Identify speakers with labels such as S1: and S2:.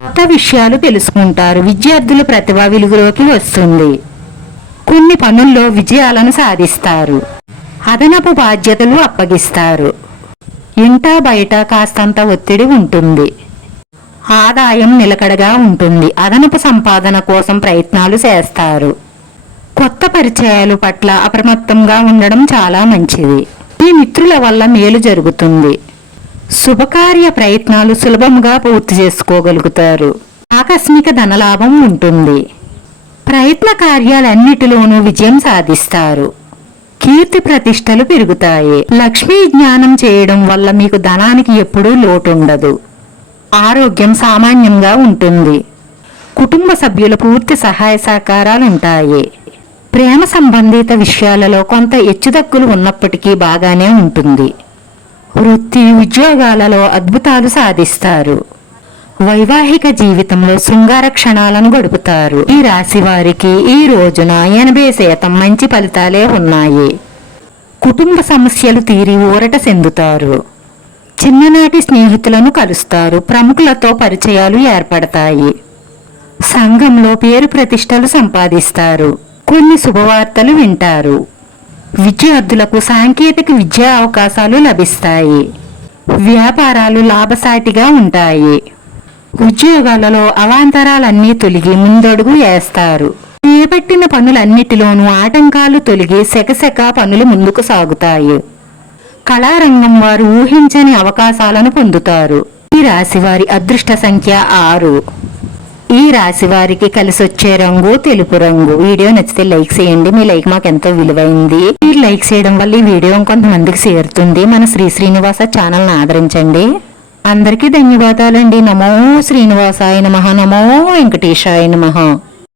S1: కొత్త విషయాలు తెలుసుకుంటారు. విద్యార్థులు ప్రతిభ వెలుగులోకి వస్తుంది. కొన్ని పనుల్లో విజయాలను సాధిస్తారు. అదనపు బాధ్యతలు అప్పగిస్తారు. ఇంటా బయట కాస్తంత ఒత్తిడి ఉంటుంది. ఆదాయం నిలకడగా ఉంటుంది. అదనపు సంపాదన కోసం ప్రయత్నాలు చేస్తారు. కొత్త పరిచయాలు పట్ల అప్రమత్తంగా ఉండడం చాలా మంచిది. ఈ మిత్రుల వల్ల మేలు జరుగుతుంది. శుభకార్య ప్రయత్నాలు సులభంగా పూర్తి చేసుకోగలుగుతారు. ఆకస్మిక ధనలాభం ఉంటుంది. ప్రయత్న కార్యాలన్నిటిలోనూ విజయం సాధిస్తారు. కీర్తి ప్రతిష్టలు పెరుగుతాయి. లక్ష్మీ జ్ఞానం చేయడం వల్ల మీకు ధనానికి ఎప్పుడూ లోటు ఉండదు ఆరోగ్యం సామాన్యంగా ఉంటుంది. కుటుంబ సభ్యుల పూర్తి సహాయ సహకారాలు ఉంటాయి ప్రేమ సంబంధిత విషయాలలో కొంత హెచ్చుదక్కులు ఉన్నప్పటికీ బాగానే ఉంటుంది. వృత్తి ఉద్యోగాలలో అద్భుతాలు సాధిస్తారు. వైవాహిక జీవితంలో శృంగార క్షణాలను గడుపుతారు. ఈ రాశి వారికి ఈ రోజున ఎనభై శాతం మంచి ఫలితాలే ఉన్నాయి. కుటుంబ సమస్యలు తీరి ఊరట చెందుతారు. చిన్ననాటి స్నేహితులను కలుస్తారు. ప్రముఖులతో పరిచయాలు ఏర్పడతాయి. సంఘంలో పేరు ప్రతిష్టలు సంపాదిస్తారు. కొన్ని శుభవార్తలు వింటారు. విద్యార్థులకు సాంకేతిక విద్యా అవకాశాలు లభిస్తాయి. వ్యాపారాలు లాభసాటిగా ఉంటాయి. ఉద్యోగాలలో అవాంతరాలన్నీ తొలగి ముందడుగు వేస్తారు. చేపట్టిన పనులన్నిటిలోనూ ఆటంకాలు తొలగి సెకసెక పనులు ముందుకు సాగుతాయి. కళారంగం వారు ఊహించని అవకాశాలను పొందుతారు. ఈ రాశి వారి అదృష్ట సంఖ్య ఆరు. ఈ రాశి వారికి కలిసి వచ్చే రంగు తెలుపు రంగు. వీడియో నచ్చితే లైక్ చేయండి. మీ లైక్ మాకు ఎంతో విలువైంది. మీరు లైక్ చేయడం వల్ల ఈ వీడియో కొంతమందికి చేరుతుంది. మన శ్రీ శ్రీనివాస ఛానల్ని ఆదరించండి. అందరికీ ధన్యవాదాలండి. నమో శ్రీనివాసాయ నమ. నమో వెంకటేశాయ నమ.